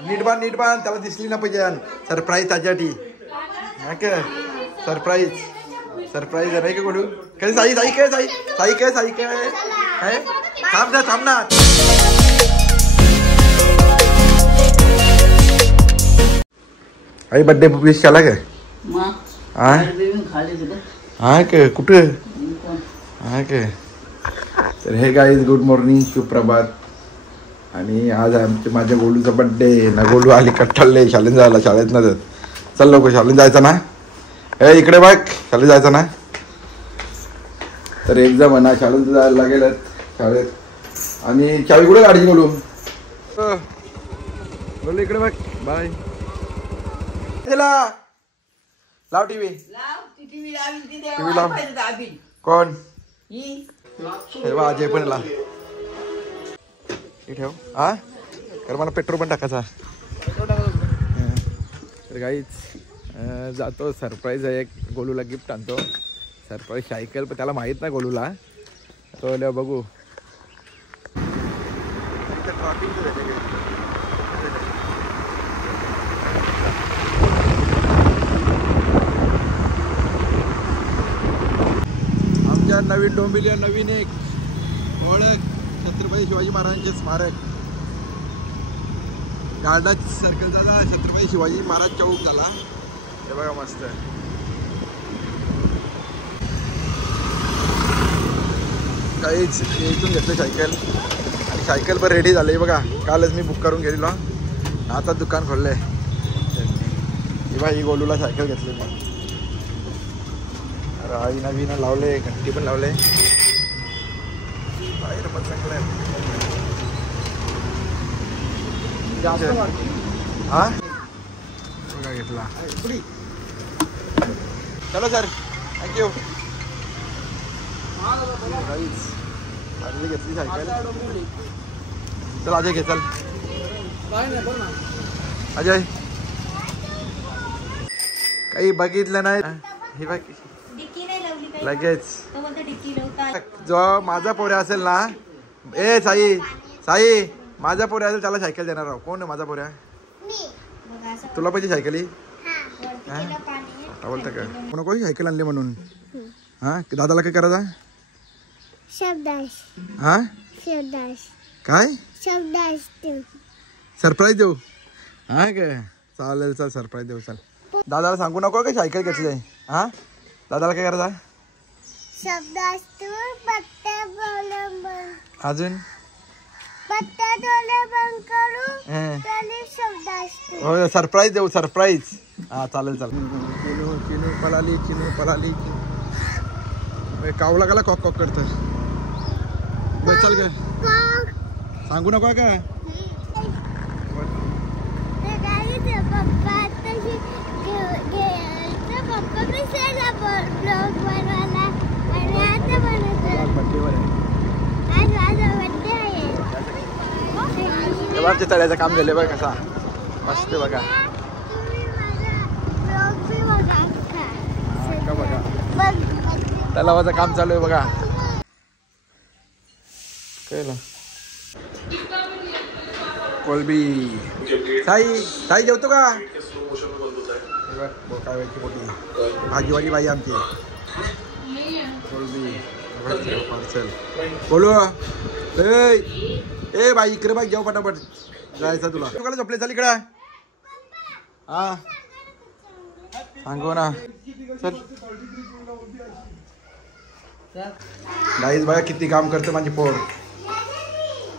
नीट बांध त्याला दिसली ना पाहिजे. सरप्राईज त्याच्यासाठी सरप्राईज नाही का गोलू. काय साई थांब ना. आई बर्थडे विश केला काय? हा काय कुठं हा काय. तर हे गाईज गुड मॉर्निंग सुप्रभात. आणि आज माझ्या गोलूचा बर्थडे ना. गोलू आली कट्टलले शाळेत जायला. शाळेत न जात. चल लवकर शाळेत जायचं ना. ए इकडे बघ शाळेत जायचं ना. तर एक्झाम आहे ना शाळेत जायला लागेल शाळेत. आणि चावी कुठे गाडीची गोलू. गोलू इकडे बघ. बाय. लाव टीव्ही लाव. कोण अजय पण ला ठेव. हा कारण मला पेट्रोल पण टाकायचा. तर गाईच जातो. सरप्राईज आहे एक. गोलूला गिफ्ट आणतो. सरप्राईज सायकल पण त्याला माहित नाही गोलूला. तो बघू. आमच्या नवीन डोंबिवली नवीन एक ओळख छत्रपती शिवाजी महाराजांचे स्मारक. गार्डन सर्कल झाला. छत्रपती शिवाजी महाराज चौक झाला. हे बघा मस्त. काहीच इथून घेतलं सायकल. आणि सायकल पण रेडी झाली बघा. कालच मी बुक करून गेलेलो. आता दुकान खोललंय. ही बघा ही गोलूला सायकल घेतली मी. आई नवीन लावले. घंटी पण लावले. बाहेर पण चांगलं आहे. हा बघा घेतला. चलो सर थँक्यू. घेतली सायकल. चल अजय घे. चल अजय काही बघितलं नाही. हे बघ लगेच जो माझा पोऱ्या असेल ना. ए साई माझा पोऱ्या असेल त्याला सायकल देणार आहो. कोण आहे माझा पोऱ्या. तुला पाहिजे सायकली. बोलता का नको सायकल आणली म्हणून. हा दादाला काय करायचा. हा काय सरप्राईज देऊ. हा काय चालेल. चल सरप्राईज देऊ. चल दादाला सांगू नको का सायकल घेतली. हा दादाला काय करायचा. अजून हो सरप्राईज देऊ. सरप्राईज हा चालेल. चल चिनू पलाली. कावला काला कॉक कॉक करतोय. चल काय सांगू नको का. आमच्या तळ्याचं काम झालं बघा. कसा मस्त बघा. तलावाचं काम चालू आहे बघा. कळलं कोलबी. साई जेवतो का. भाजीवाली बाई आमची. कोलबी पार्सल. बोलू ए बाई इकडे बाई जेव पटापट. जायचं तुला. तुला झोपले. चल इकडे. हा सांगू ना. चल गाईज बघा किती काम करतं माझी पोर.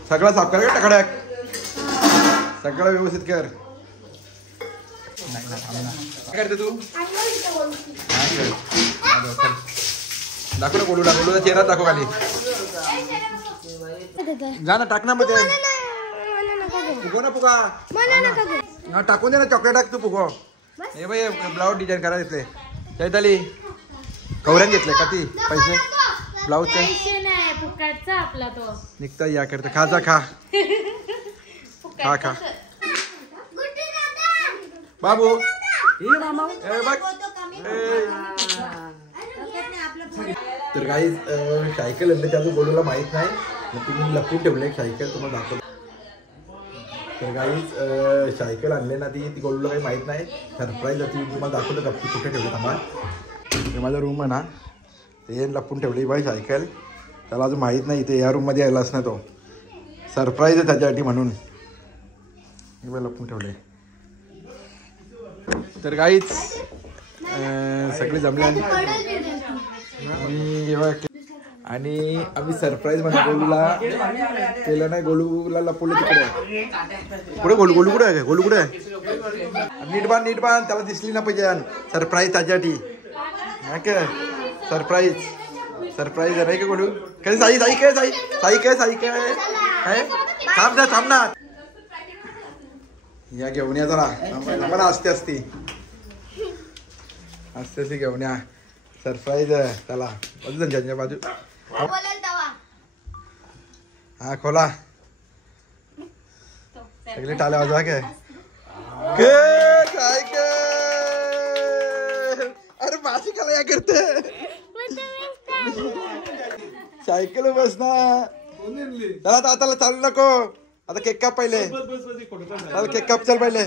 सगळं साफ कर का टकड्याक. सगळं व्यवस्थित कर. काय करते तू. दाखव ना गोलू. गोलूचा चेहरा दाखव खाली. जा ना टाक ना. मध्ये फुगो ना. फुगा टाकून दे ना. चॉकलेट टाक तू. फुगो. हे बाई ब्लाऊज डिझाईन करा घेतले. चैताली कवऱ्यान घेतले का ती पैसे. ब्लाऊजचे निघता या करता. खा जा खा बाबू. तर काही सायकल आणलं त्याचं गोलूला माहित नाही. तुम्ही लपून ठेवले सायकल. तुम्हाला दाखवतो. तर गाईच सायकल आणले ना ती गोलूला काही माहीत नाही. सरप्राईज होती. तुम्हाला दाखवलं गप्पी कुठे ठेवली थांबा. हे माझा रूम आहे ना ते लपून ठेवली बाई सायकल. त्याला अजून माहीत नाही ते या रूममध्ये यायलाच ना तो. सरप्राईज आहे त्याच्यासाठी म्हणून हे बाई लपून ठेवले. तर गाईच सगळे जमले आणि आम्ही सरप्राईज म्हणून गोलूला केलं नाही. गोलूला लपवलं तिकडे. कुठे गोलू गोलू कुठे आहे? गोलू कुठे आहे? नीट बांध त्याला दिसली ना पाहिजे. सरप्राईज त्याच्यासाठी काय सरप्राईज आहे नाही का गोलू? काय साई थांब ना या घेऊन या जरा. आम्हाला असते घेऊन या. सरप्राईज आहे त्याला. बाजू त्यांच्या बाजू. हा खोला सगळे टाळे वाजवा. काय अरे माझी कला या करते सायकल बस ना. त्याला आता चालू नको. आता केक काप पहिले. केक काप चल पहिले.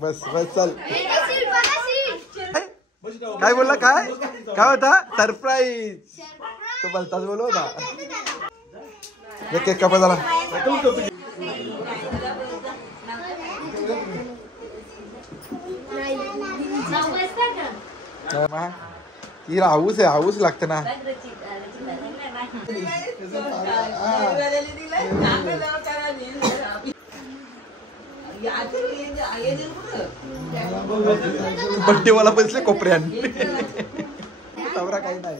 बस चल. काय बोलला? काय होता? सरप्राईज. तो बोलताच बोलव होता. केक कापा झाला. ती हाऊस लागते ना. बड्डेवाला बसले कोपऱ्यान. काही नाही.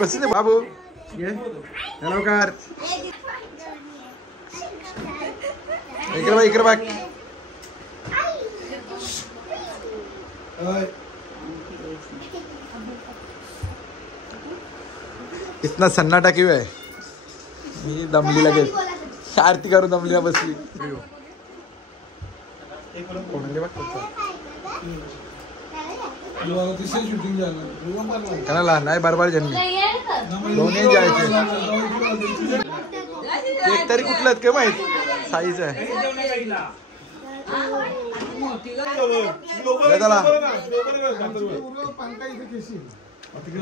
बस बाबू लवकर. इकडे बघ. इतना सन्नाटा क्यों आहे? मी दमली लगेच. आरती करून दमलीला बसली. कणाला नाही बार जन्मी दोन्ही जायचे. एक तरी कुठलं काय माहित साईज आहे. चला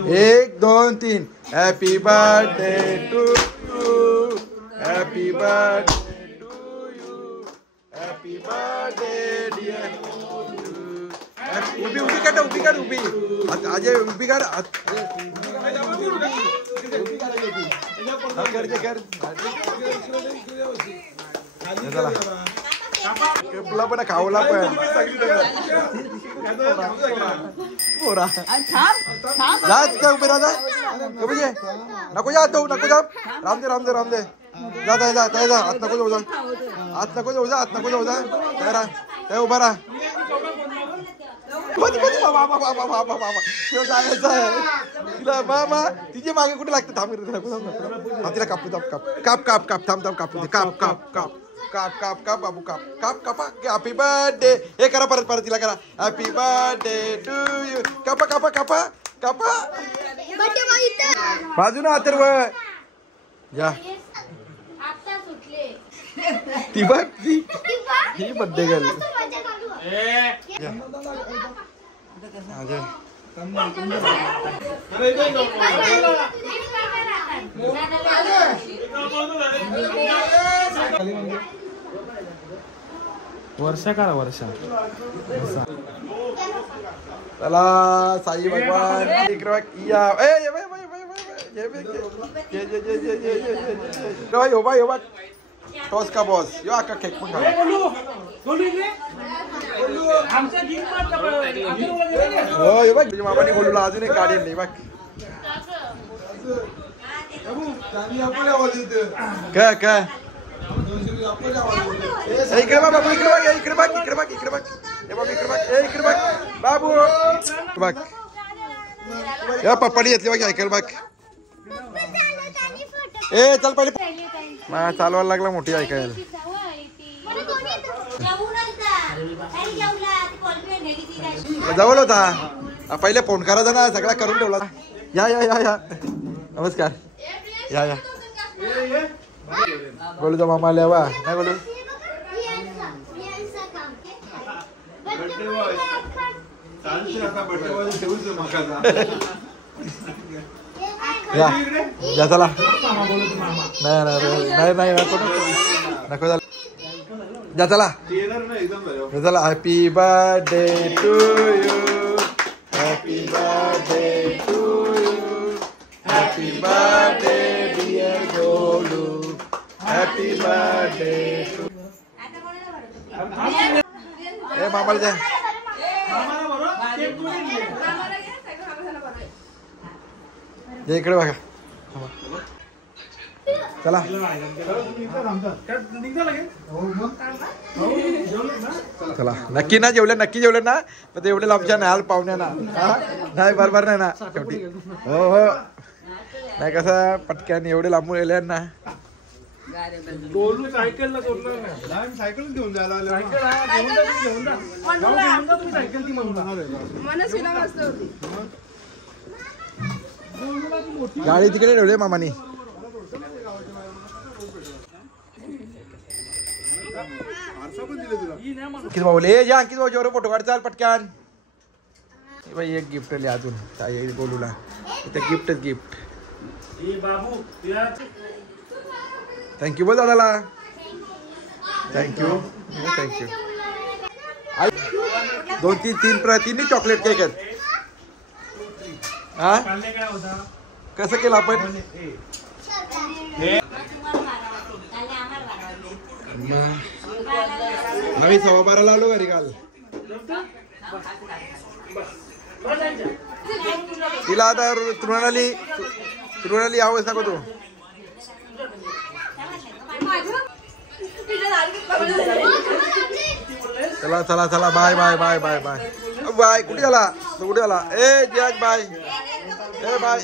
1 2 3. Happy birthday to you. Happy birthday to you. Happy birthday dear. उभी काढ. अजय उभी काढ. चला तुला पण खावला पण उभे राहा. नको जा रामदे जा आत नको जाऊ जा. उभा राहा. मामा तिचे मागे कुठे लागते? थांब तिला कापू. कापू काप बाबू कापा. Happy birthday. हे करा परत तिला करा. Happy birthday to you. कापा बाजू ना अथर्व जा. ती बघ ही बर्थडे गर्ल. वर्षा करा वर्षा. चला साई भगवान या. टॉस का बॉस यो आका केक पण खा. हो हे बघ तुझ्या मामाने गोलूला अजून एक गाडी आणली. बघ काय इकडे बघ बाबू. इकडे बघ बाबू. बघ या पप्पानी घेतली बघ सायकल. बघ चल पहिले चालवायला लागला मोठी सायकल. जवळ होता पहिले फोन करायचा ना. सगळा करून ठेवला. या नमस्कार. या या गोलूचा मामा आल्या बा नाही गोलू या या चला नाही नको झालं जा चला चला happy birthday to you happy birthday to you happy birthday dear Golu happy birthday to ए मामाला जा इकडे बघा चला चला नक्की ना जेवले ना पण ते एवढे लांबच्या नाही पाहुण्या ना नाही बरोबर नाही ना शेवटी हो हो नाही कसं पटक्यान एवढे लांबून गेले ना सायकल घेऊन जायला गाडी तिकडे ठेवली मामानी अंकित भाऊ ले जा अंकित भाऊ जेवढं फोटो काढ चाल पटक्यान बाई एक गिफ्ट लिहा अजून गोलूला इथं गिफ्टच गिफ्ट थँक्यू बोल दादाला थँक्यू थँक्यू दोन तीन चॉकलेट केक आहेत हा कसं केलं आपण नवी 12:15 आलो घरी काल तिला आता तृणाली आवाज नको तू चला चला चला bye bye bye bye bye bye कुठे आला ए जॅक बाय ए बाय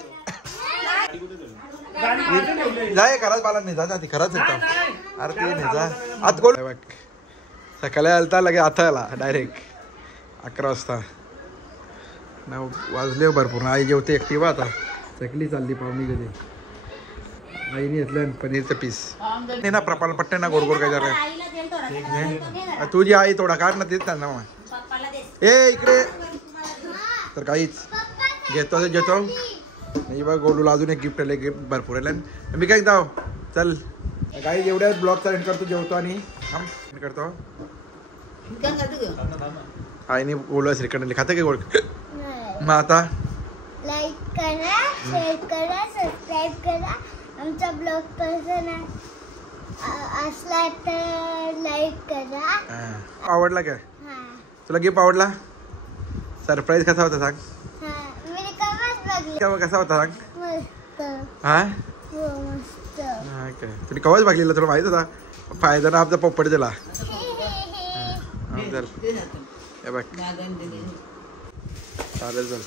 जाय खराच बाला नाही जा ती खराच येतो अरे ते नाही जा आत कोण सकाळी आलता लगे आता आला डायरेक्ट 11 वाजता ना वाजले भरपूर आई जेवते एकटी बा आता चकली चालली पाहुणी कधी आईने घेतलं पनीरचं पीस नाही ना प्रपाल पट्टे ना गोड काय जरा तुझी आई थोडा काढ ना तेच ना मग ए इकडे तर काहीच घेतो नाही बघ गोलूला अजून एक गिफ्ट आले गिफ्ट भरपूर आले मी काय जाऊ चल काही एवढ्या ब्लॉगचा एंड करतो जेवतो आणि एंड करतो आईने बोलवा श्रीखंड खातं का गोड मग आता लाईक करा शेअर करा सबस्क्राईब करा आमचा ब्लॉग कसा ना असला तर लाईक करा आवडला काय तुला गिफ्ट आवडला सरप्राईज कसा होता सांग कसा होता सांग हा काय तुम्ही कवाच बघलेला तुला माहित होता फायदा ना आमचा पोपट दिला हे बघ चालेल चल